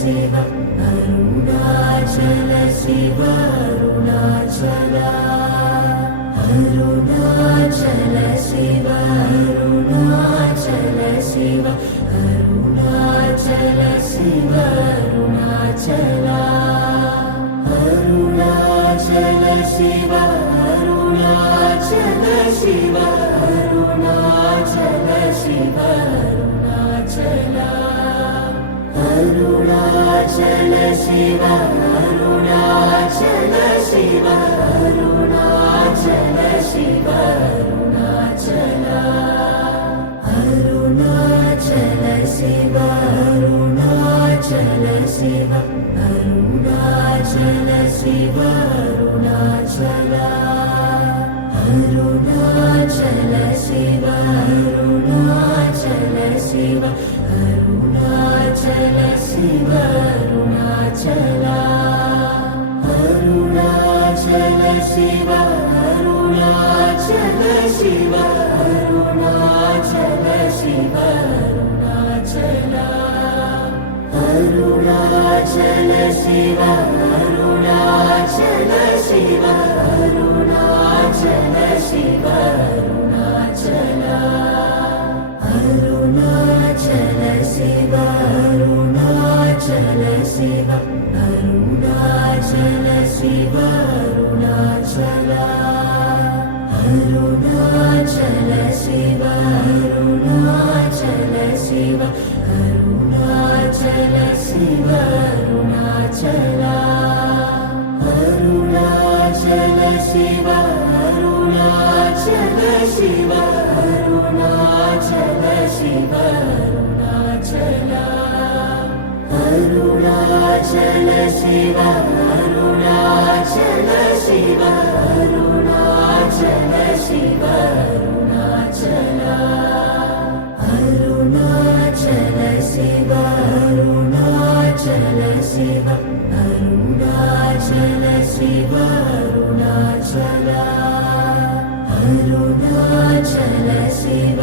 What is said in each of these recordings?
शिव अरुणाचल शिव अरुणाचल अरुणाचल शिव अरुणाचल शिव अरुणाचल शिव अरुणाचल अरुणाचल शिव अरुणाचल शिव अरुणाचल शिव अरुणाचल अरुणाचल शिव अरुणाचल शिव अरुणाचल शिव अरुणाचल अरुणाचल शिव अरुणाचल शिव अरुणाचल शिव अरुणाचल अरुणाचल शिव अरुणाचल शिव अरुणाचल शिव अरुणाचल अरुणाचल शिव अरुणाचल शिव अरुणाचल शिव अरुणाचल अरुणाचल शिव अरुणाचल शिव अरुणाचल शिव अरुणाचल अरुणाचल शिव अरुणाचल शिव अरुणाचल शिव अरुणाचल अरुणाचल शिव अरुणाचल शिव अरुणाचल शिव अरुणाचल अरुणाचल शिव अरुणाचल शिव अरुणाचल शिव अरुणाचल अरुणाचल शिव अरुणाचल शिव अरुणाचल शिव अरुणाचल अरुणाचल शिव अरुणाचल शिव अरुणाचल शिव अरुणाचल अरुणाचल शिव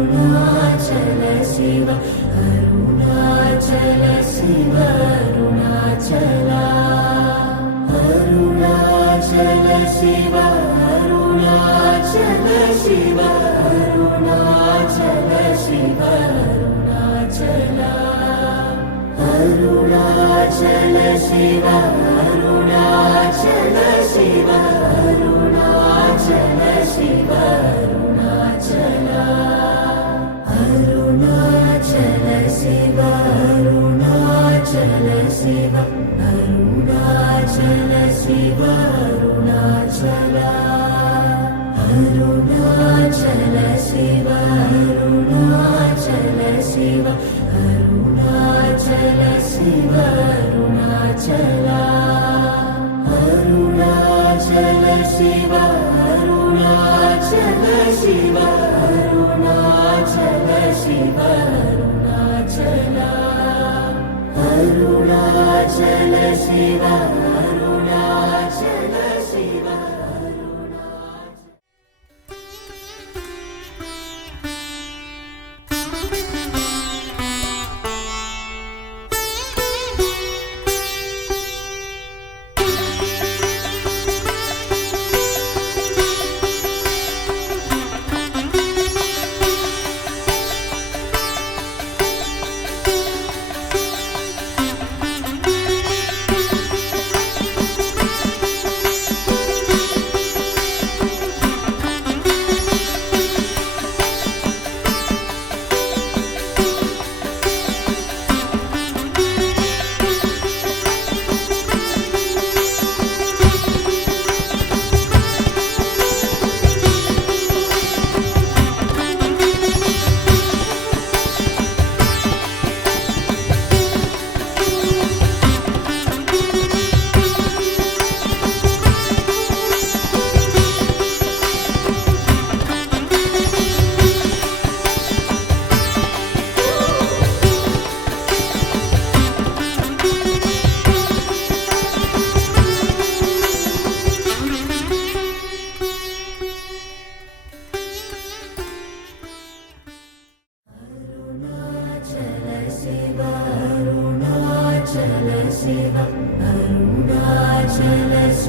अरुणाचल शिव अरुणाचल शिव अरुणाचल अरुणाचल शिव अरुणाचल शिव अरुणाचल शिव अरुणाचल अरुणाचल शिव अरुणाचल शिव अरुणाचल शिव अरुणाचल अरुणाचल शिव अरुणाचल शिव अरुणाचल शिव अरुणाचल अरुणाचल शिव अरुणाचल शिव अरुणाचल शिव अरुणाचल अरुणाचल शिव अरुणाचल शिव अरुणाचल शिव अरुणाचल अरुणाचल शिव अरुणाचल शिव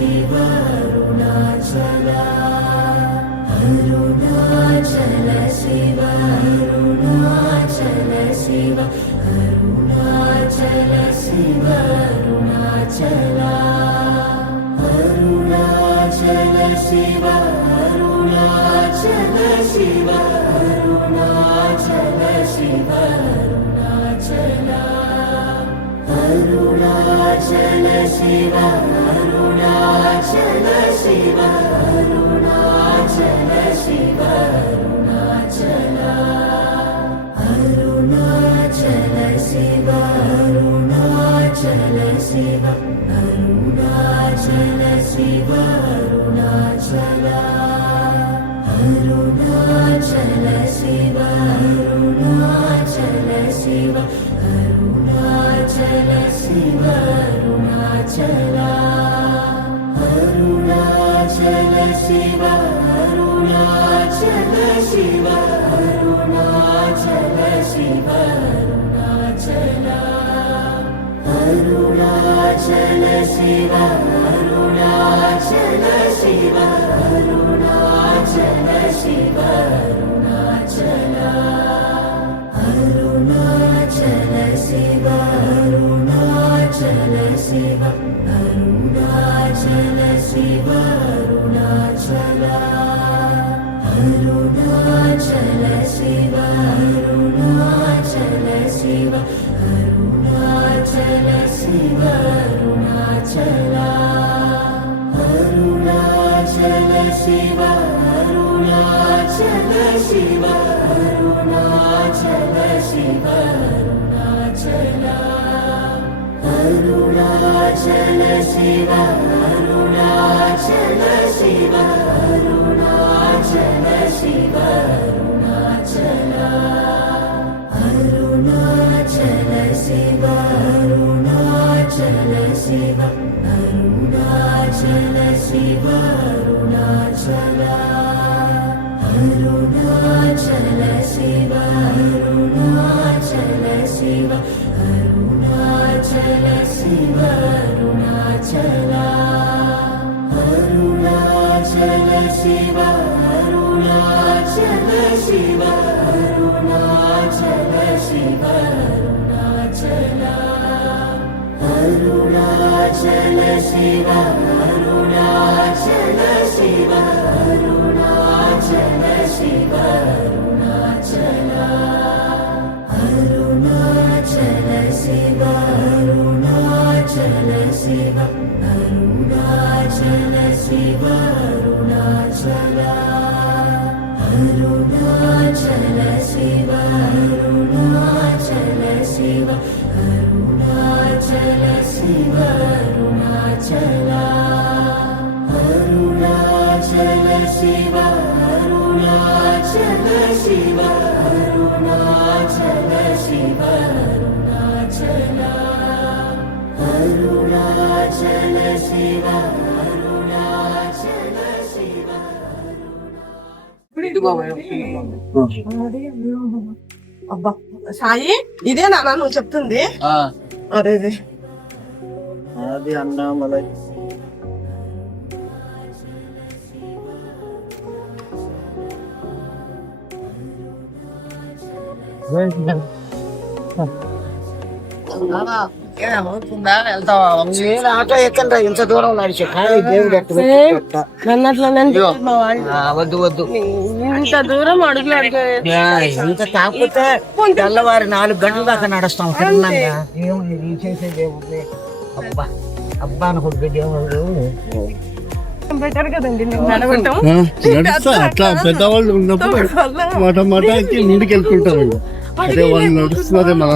శివ అరుణాచల అరుణాచల శివ అరుణాచల శివ అరుణాచల శివ అరుణాచల అరుణాచల శివ అరుణాచల శివ అరుణాచల శివ అరుణాచల అరుణాచల శివ అరుణాచల శివ అరుణాచల శివ అరుణాచల అరుణాచల శివ అరుణాచల శివ అరుణాచల శివ అరుణాచల అరుణాచల శివ అరుణాచల శివ అరుణాచల శివ అరుణాచల అరుణాచల శివ అరుణాచల శివ అరుణాచల శివ అరుణాచల అరుణాచల శివ అరుణాచల శివ అరుణాచల శివ అరుణాచల అరుణాచల శివ అరుణాచల శివ అరుణాచల శివ అరుణాచల అరుణాచల శివ అరుణాచల శివ అరుణాచల శివ అరుణాచల అరుణాచల శివ అరుణాచల శివ అరుణాచల శివ అరుణాచల అరుణాచల శివ అరుణాచల శివ అరుణాచల శివ అరుణాచల అరుణాచల శివ అరుణాచల శివ అరుణాచల శివ అరుణాచల అరుణాచల శివ అరుణాచల శివ అరుణాచల శివ అరుణాచల అరుణాచల శివ అరుణాచల శివ అరుణాచల శివ అరుణాచల అరుణాచల శివ అరుణాచల శివ అరుణాచల శివ అరుణాచల అరుణాచల శివ అరుణాచల శివ అరుణాచల శివ అరుణాచల అరుణాచల శివ అరుణాచల శివ అరుణాచల శివ అరుణాచల అరుణాచల శివ అరుణాచల శివ అరుణాచల శివ అరుణాచల అరుణాచల శివ అరుణాచల శివ అబ్బా సాయి ఇదే నాన్న నువ్వు చెప్తుంది అదే అది అన్నామలై నేను ఆటో ఎక్కండి ఇంత దూరం నడిచి కానీ దేవుడు వద్దు వద్దు ఇంత దూరం అడుగులు ఇంత కాకపోతే తెల్లవారి 4 గంటల దాకా నడుస్తాం తిన్నాగా దేవుడు నీ చేసే దేవుడు అబ్బా అబ్బా అనుకుంటే దేవుడు బెటర్ కదండి నేను నడవటం నడుస్తా అట్లా పెద్దవాళ్ళు ఉన్నప్పుడు మాట మాట అయితే ముందుకు వెళ్తుంటారు. అదే వాళ్ళు నడుస్తున్నదే మన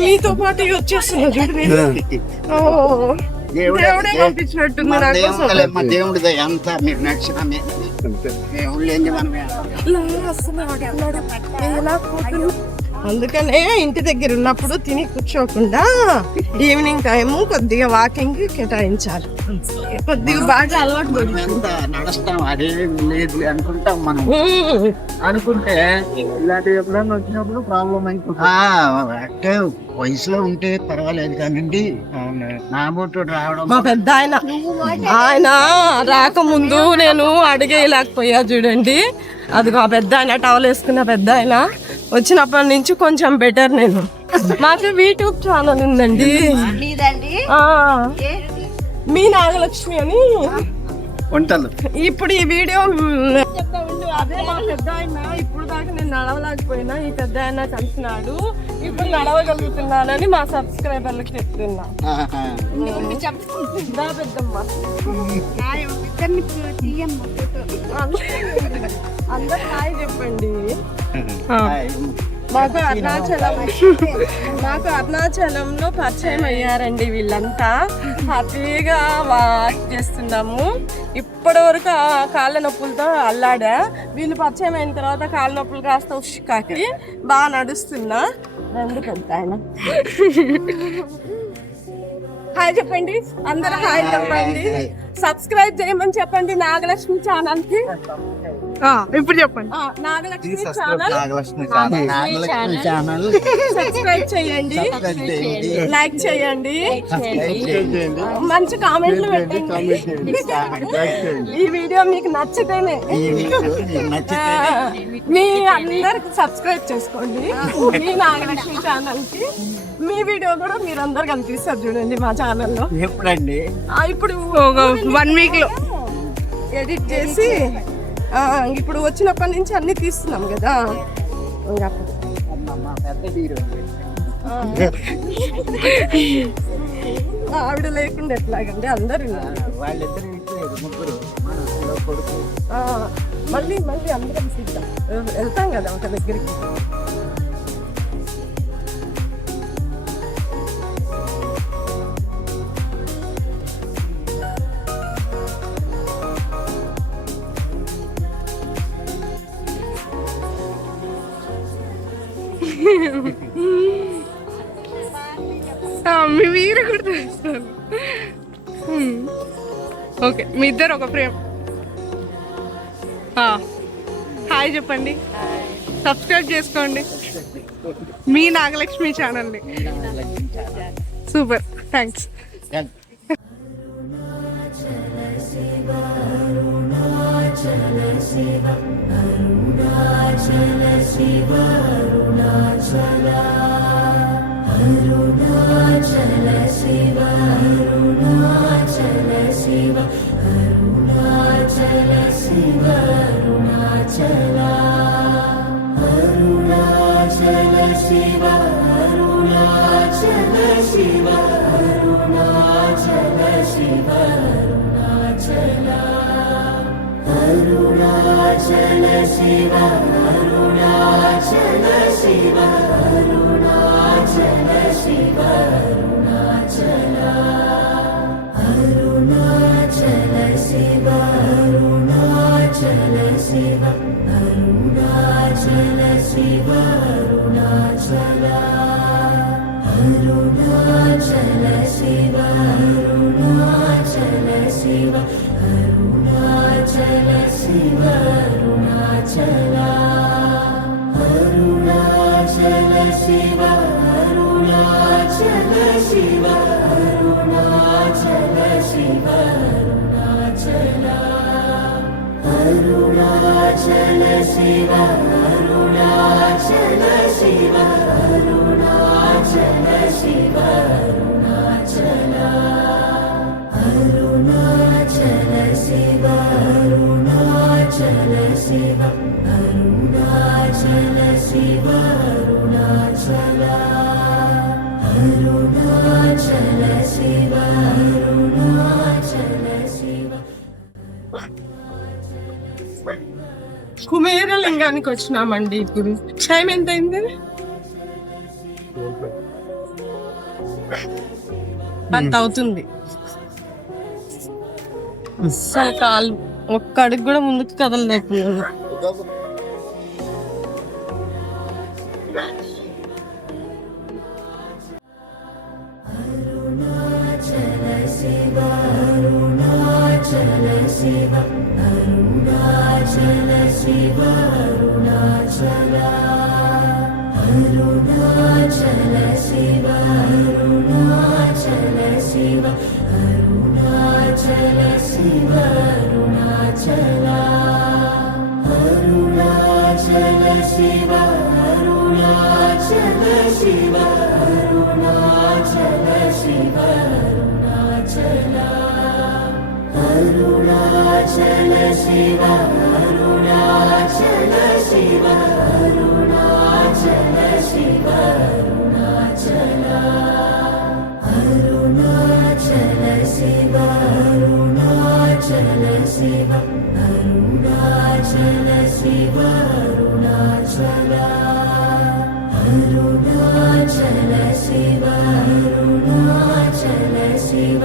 నీతో పాటు వచ్చేస్తున్నా దేవుడే పంపించినట్టుంది నా కోసం. దేవుడి అంతా మీరు నడిచిన దేవుళ్ళు ఏంటి మనం ఎలా పోతుంది అందుకనే ఇంటి దగ్గర ఉన్నప్పుడు తిని కూర్చోకుండా ఈవినింగ్ టైము కొద్దిగా వాకింగ్ కేటాయించాలి. కొద్దిగా బాగా అలవాటు పడుతుంది. ఎంత నడుస్తాం అదే లేదు అనుకుంటాం మనం. అనుకుంటే ఇలాంటి ఎప్పుడన్నా వచ్చినప్పుడు ప్రాబ్లం అయిపోతుంది. అంటే వయసులో ఉంటే పర్వాలేదు కానండి, నా మోటో రావడం. మా పెద్ద ఆయన రాకముందు నేను అడిగేయలేకపోయా చూడండి. అదిగో ఆ పెద్ద ఆయన టవల్ వేసుకున్న పెద్ద ఆయన వచ్చినప్పటి నుంచి కొంచెం బెటర్. నేను మాకు యూట్యూబ్ ఛానల్ ఉందండి, మీ నాగలక్ష్మి అని వంటలు. ఇప్పుడు ఈ వీడియో అదే మా పెద్ద ఆయన. ఇప్పుడు దాకా నేను నడవలేకపోయినా ఈ పెద్ద ఆయన కలిసినాడు, ఇప్పుడు నడవగలుగుతున్నానని మా సబ్స్క్రైబర్లకు చెప్తున్నా. పెద్దమ్మ అందరు హాయ్ చెప్పండి. మాకు అరుణాచలంలో పరిచయం అయ్యారండి వీళ్ళంతా. హ్యాపీగా వాక్ చేస్తున్నాము. ఇప్పటి వరకు కాళ్ళ నొప్పులతో అల్లాడా. వీళ్ళు పరిచయం అయిన తర్వాత కాళ్ళ నొప్పులు కాస్త ఉష్కాకి బాగా నడుస్తున్నా. ఎందుకంటే ఆయన హాయ్ చెప్పండి, అందరూ హాయ్ చెప్పండి. సబ్స్క్రైబ్ చేయమని చెప్పండి నాగలక్ష్మి ఛానల్ కి. ఇప్పుడు చెప్పండి నాగలక్ష్మి ఛానల్ సబ్స్క్రైబ్ చేయండి, లైక్ చేయండి, మంచి కామెంట్లు పెట్టండి. ఈ వీడియో మీకు నచ్చితేనే మీ అందరికి సబ్స్క్రైబ్ చేసుకోండి మీ నాగలక్ష్మి ఛానల్ కి. మీ వీడియో కూడా మీరందరు కనిపిస్తారు చూడండి మా ఛానల్లో. ఎప్పుడండి? ఇప్పుడు 1 week లో ఎడిట్ చేసి ఇప్పుడు వచ్చినప్పటి నుంచి అన్ని తీస్తున్నాం కదా. ఆవిడ లేకుండా ఎట్లాగండి, అందరు మళ్ళీ అందరం సిద్ధం వెళ్తాం కదా ఒక దగ్గరికి. మీరు కూడా తెలుస్తారు. ఓకే, మీ ఇద్దరు ఒక ఫ్రేమ్. హాయ్ చెప్పండి, సబ్స్క్రైబ్ చేసుకోండి మీ నాగలక్ష్మి ఛానల్ని. Super, thanks. కుమేరలింగానికి వచ్చినామండి. ఇప్పుడు టైం ఎంత అయింది? అంత అవుతుంది. అస్సలు కాలు ఒక్క అడుగు కూడా ముందుకు కదలలేకపోయాను. शिव अरुणाचल शिव अरुणाचल अरुणाचल शिव अरुणाचल शिव अरुणाचल शिव अरुणाचल अरुणाचल शिव अरुणाचल शिव अरुणाचल शिव अरुणाचल अरुणाचल शिव अरुणाचल शिव अरुणाचल शिव अरुणाचल अरुणाचल शिव अरुणाचल शिव अरुणाचल शिव अरुणाचल अरुणाचल शिव अरुणाचल शिव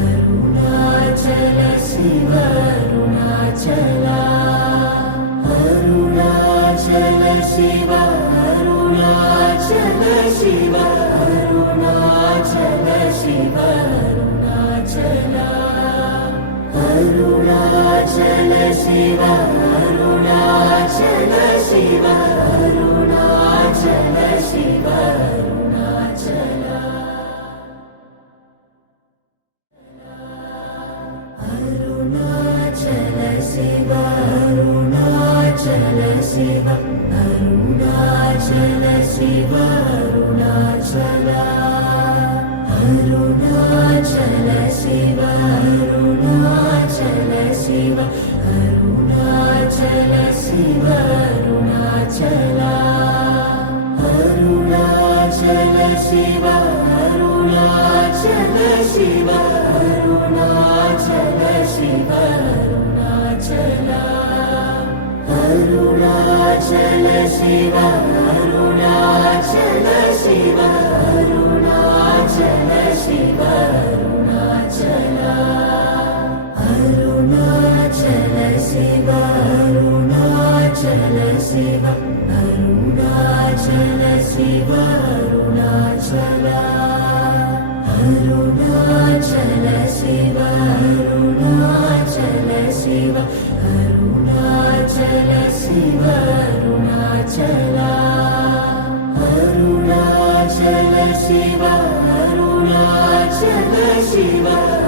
अरुणाचल शिव अरुणाचल अरुणाचल शिव अरुणाचल शिव अरुणाचल शिव अरुणाचल अरुणाचल शिव अरुणाचल शिव अरुणाचल शिव अरुणाचल अरुणाचल शिव अरुणाचल शिव अरुणाचल शिव अरुणाचल अरुणाचल शिव अरुणाचल शिव अरुणाचल शिव अरुणाचल अरुणाचल शिव अरुणाचल शिव अरुणाचल शिव अरुणाचल अरुणाचल शिव अरुणाचल शिव अरुणाचल शिव अरुणाचल अरुणाचल शिव अरुणाचल शिव अरुणाचल शिव अरुणाचल अरुणाचल शिव अरुणाचल शिव अरुणाचल शिव अरुणाचल अरुणाचल शिव अरुणाचल शिव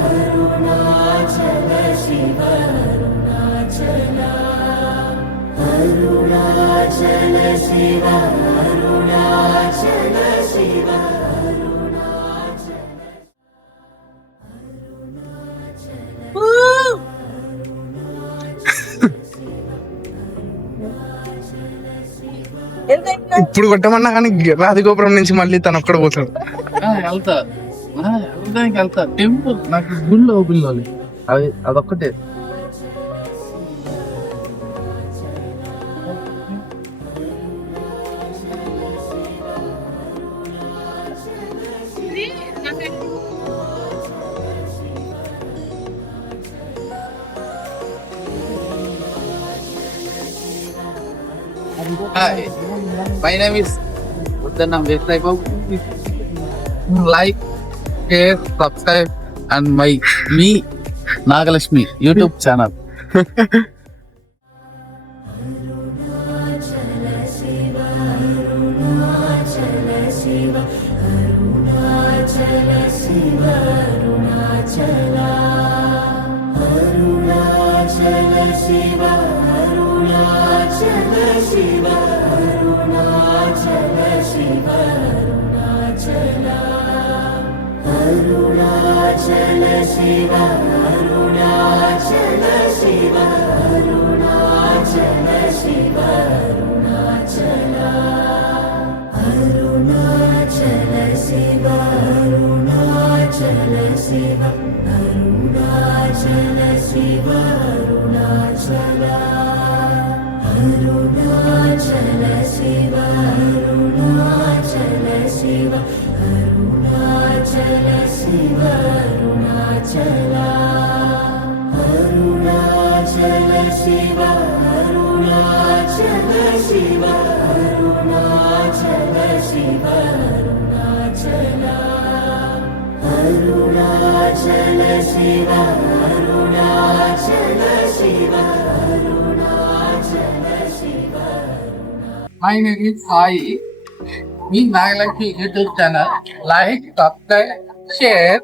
अरुणाचल शिव अरुणाचल अरुणाचल शिव अरुणाचल शिव ఇప్పుడు కొట్టమన్నా కానీ రాజగోపురం నుంచి మళ్ళీ తను ఒక్కడ పోతాడు. వెళ్తా వెళ్ళడానికి వెళ్తా టెంపుల్ నాకు గుళ్ళు పిల్లలు అది అదొక్కటే. Hi, my name is Uttanam Vesaibabu. Like, share, subscribe, and me Nagalakshmi YouTube channel. Arunachal Shiva Arunachal Shiva Arunachal Shiva Arunachal Arunachal Shiva Arunachal Shiva Arunachal Shiva Arunachal Arunachal Shiva Arunachal Shiva Arunachal Shiva Arunachal Arunachal Shiva Arunachal Shiva Arunachal Shiva Arunachal Arunachal Shiva Arunachal Shiva Arunachal Shiva Arunachal Arunachal Shiva Arunachal Shiva Arunachal Shiva Arunachal Arunachal Shiva Arunachal My name is Sai. మీ Nagalakshmi YouTube channel like subscribe share.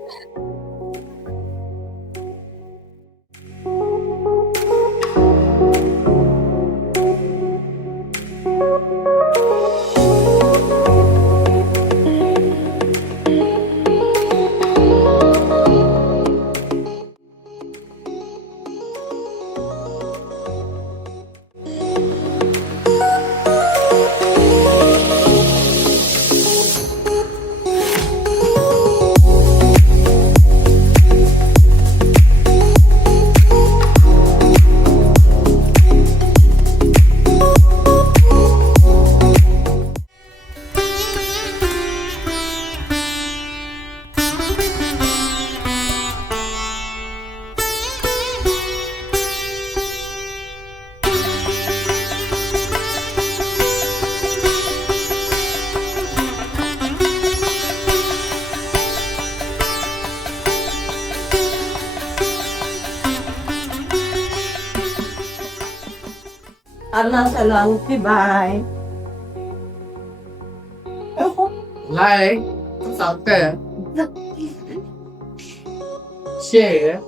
అరుణాచలానికి బాయ్. Like subscribe share.